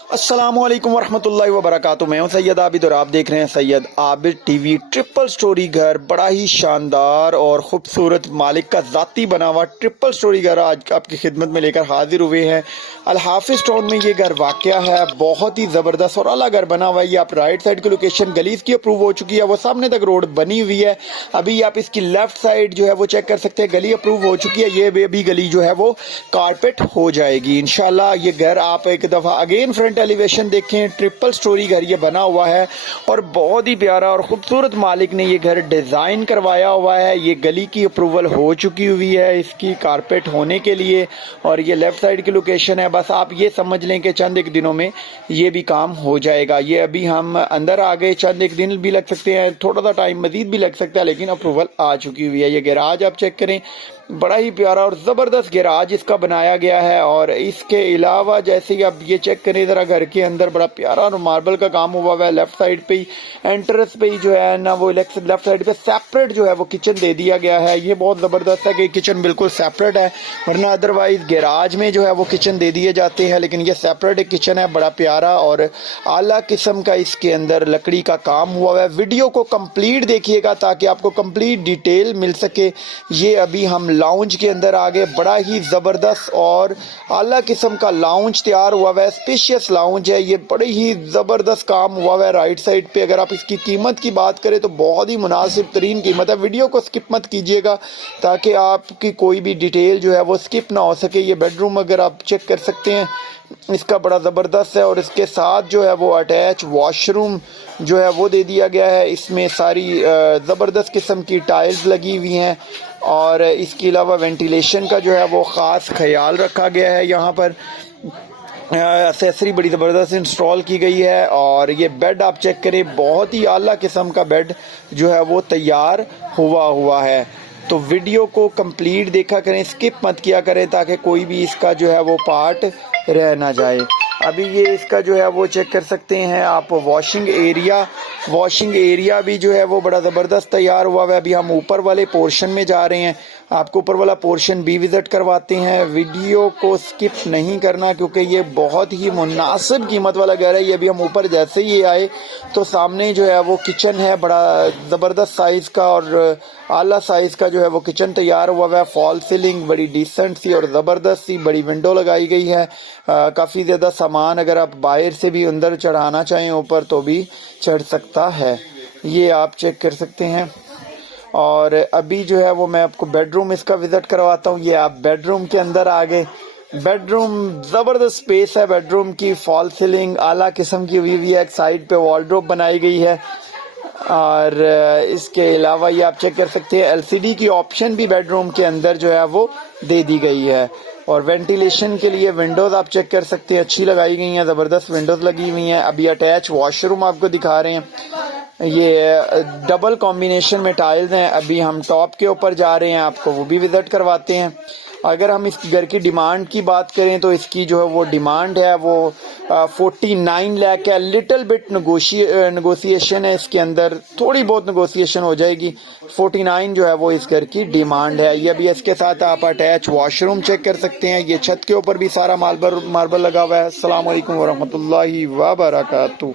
अस्सलामुअलैकुम वरहमतुल्लाहि वबरकातुहू। मैं हूं सैयद आबिद और आप देख रहे हैं Syed Abid TV. Triple storey घर, बड़ा ही शानदार और खूबसूरत मालिक का ज़ाती बना हुआ ट्रिपल स्टोरी घर आज आपकी खिदमत में लेकर हाजिर हुए हैं। अल हाफिज टाउन में ये घर वाक़या है। बहुत ही ज़बरदस्त और अला घर बना हुआ है। ये आप राइट साइड की लोकेशन गली इसकी अप्रूव हो चुकी है, वो सामने तक रोड बनी हुई है। अभी आप इसकी लेफ्ट साइड जो है वो चेक कर सकते हैं, गली अप्रूव हो चुकी है। ये भी गली जो है वो कारपेट हो जाएगी इंशाल्लाह। ये घर आप एक दफ़ा अगेन फ्रंट एलिवेशन देखें, ट्रिपल स्टोरी घर ये बना हुआ है और बहुत ही प्यारा और खूबसूरत मालिक ने ये घर डिज़ाइन करवाया हुआ है। ये गली की अप्रूवल हो चुकी हुई है इसकी कारपेट होने के लिए और ये लेफ्ट साइड की लोकेशन है। बस आप ये समझ लें कि चंद एक दिनों में ये भी काम हो जाएगा। ये अभी हम अंदर आ गए, चंद एक दिन भी लग सकते हैं, थोड़ा सा टाइम मजीद भी लग सकता है, लेकिन अप्रूवल आ चुकी हुई है। ये गैराज आप चेक करें, बड़ा ही प्यारा और ज़बरदस्त गैराज इसका बनाया गया है। और इसके अलावा जैसे ही आप ये चेक करें ज़रा, घर के अंदर बड़ा प्यारा और मार्बल का काम हुआ है। लेफ्ट साइड पे ही एंट्रेंस पे ही जो है ना वो लेफ्ट साइड पे सेपरेट जो है वो किचन दे दिया गया है। ये बहुत ज़बरदस्त है कि किचन बिल्कुल सेपरेट है, वरना अदरवाइज गैराज में जो है वो किचन दे दिए जाते हैं, लेकिन ये सेपरेट एक किचन है। बड़ा प्यारा और आला किस्म का इसके अंदर लकड़ी का काम हुआ है। वीडियो को कंप्लीट देखिएगा ताकि आपको कंप्लीट डिटेल मिल सके। ये अभी हम लाउंज के अंदर आ गए। बड़ा ही ज़बरदस्त और आला किस्म का लाउंज तैयार हुआ है, स्पेशियस लाउंज है। ये बड़ी ही ज़बरदस्त काम हुआ है राइट साइड पे। अगर आप इसकी कीमत की बात करें तो बहुत ही मुनासिब तरीन कीमत है। वीडियो को स्किप मत कीजिएगा ताकि आपकी कोई भी डिटेल जो है वो स्किप ना हो सके। ये बेडरूम अगर आप चेक कर सकते हैं, इसका बड़ा ज़बरदस्त है और इसके साथ जो है वो अटैच वॉशरूम जो है वो दे दिया गया है। इसमें सारी ज़बरदस्त किस्म की टाइल्स लगी हुई हैं और इसके अलावा वेंटिलेशन का जो है वो ख़ास ख्याल रखा गया है। यहाँ पर एक्सेसरी बड़ी ज़बरदस्त इंस्टॉल की गई है। और ये बेड आप चेक करें, बहुत ही आला किस्म का बेड जो है वो तैयार हुआ है। तो वीडियो को कंप्लीट देखा करें, स्किप मत किया करें ताकि कोई भी इसका जो है वो पार्ट रह ना जाए। अभी ये इसका जो है वो चेक कर सकते हैं आप। वॉशिंग एरिया भी जो है वो बड़ा ज़बरदस्त तैयार हुआ है। अभी हम ऊपर वाले पोर्शन में जा रहे हैं, आपको ऊपर वाला पोर्शन भी विज़िट करवाते हैं। वीडियो को स्किप नहीं करना क्योंकि ये बहुत ही मुनासिब कीमत वाला घर है। ये अभी हम ऊपर जैसे ही आए तो सामने जो है वो किचन है, बड़ा ज़बरदस्त साइज़ का और आला साइज़ का जो है वो किचन तैयार हुआ है। फॉल सीलिंग बड़ी डिसेंट सी और ज़बरदस्त सी बड़ी विंडो लगाई गई है। काफ़ी ज़्यादा सामान अगर आप बाहर से भी अंदर चढ़ाना चाहें ऊपर तो भी चढ़ सकता है। ये आप चेक कर सकते हैं। और अभी जो है वो मैं आपको बेडरूम इसका विज़िट करवाता हूँ। ये आप बेडरूम के अंदर आ गए। बेडरूम ज़बरदस्त स्पेस है। बेडरूम की फॉल सीलिंग आला किस्म की हुई है। एक साइड पे वॉर्डरोब बनाई गई है और इसके अलावा ये आप चेक कर सकते हैं एलसीडी की ऑप्शन भी बेडरूम के अंदर जो है वो दे दी गई है। और वेंटिलेशन के लिए विंडोज़ आप चेक कर सकते हैं, अच्छी लगाई गई हैं, ज़बरदस्त विंडोज़ लगी हुई हैं। अभी अटैच वॉशरूम आपको दिखा रहे हैं। ये डबल कॉम्बिनेशन में टाइल्स हैं। अभी हम टॉप के ऊपर जा रहे हैं, आपको वो भी विज़िट करवाते हैं। अगर हम इस घर की डिमांड की बात करें तो इसकी जो है वो डिमांड है वो 49 लाख है। लिटिल बिट नेगोशिएशन है इसके अंदर, थोड़ी बहुत नेगोशिएशन हो जाएगी। 49 जो है वो इस घर की डिमांड है। ये भी इसके साथ आप अटैच वॉशरूम चेक कर सकते हैं। ये छत के ऊपर भी सारा मार्बल लगा हुआ है। अस्सलाम वालेकुम वरहमतुल्लाहि वबरकातुहू।